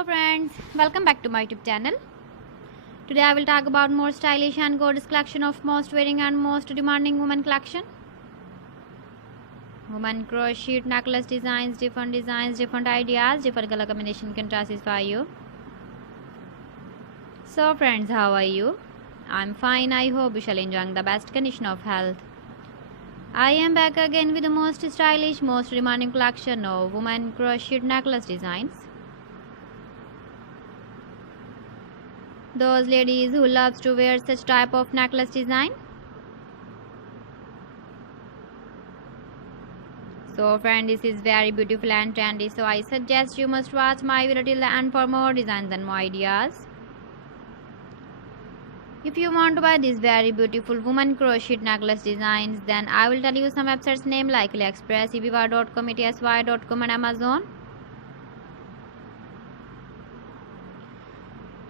Hello friends, welcome back to my YouTube channel. Today I will talk about more stylish and gorgeous collection of most wearing and most demanding women collection. Women crochet necklace designs, different ideas, different color combination can satisfy you. So friends, how are you? I'm fine. I hope you shall enjoying the best condition of health. I am back again with the most stylish, most demanding collection of women crochet necklace designs. Those ladies who loves to wear such type of necklace design. So friend, this is very beautiful and trendy, so I suggest you must watch my video till the end for more designs and more ideas. If you want to buy these very beautiful woman crochet necklace designs, then I will tell you some websites name like AliExpress, eBay.com, etsy.com and Amazon.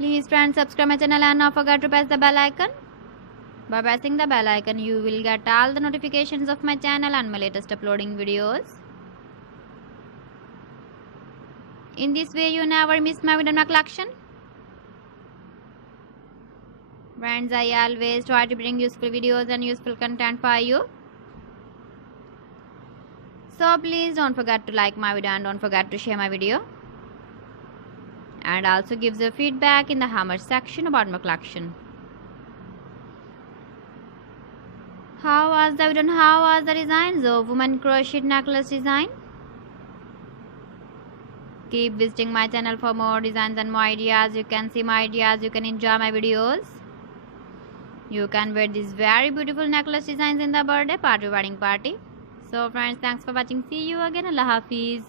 Please friends, subscribe my channel and not forget to press the bell icon. By pressing the bell icon, you will get all the notifications of my channel and my latest uploading videos. In this way, you never miss my video collection. Friends, I always try to bring useful videos and useful content for you. So please don't forget to like my video and don't forget to share my video. And also give the feedback in the hammer section about my collection. How was the video and how was the designs of woman crochet necklace design? Keep visiting my channel for more designs and more ideas. You can see my ideas, you can enjoy my videos. You can wear these very beautiful necklace designs in the birthday party, wedding party. So friends, thanks for watching. See you again. Allah Hafiz.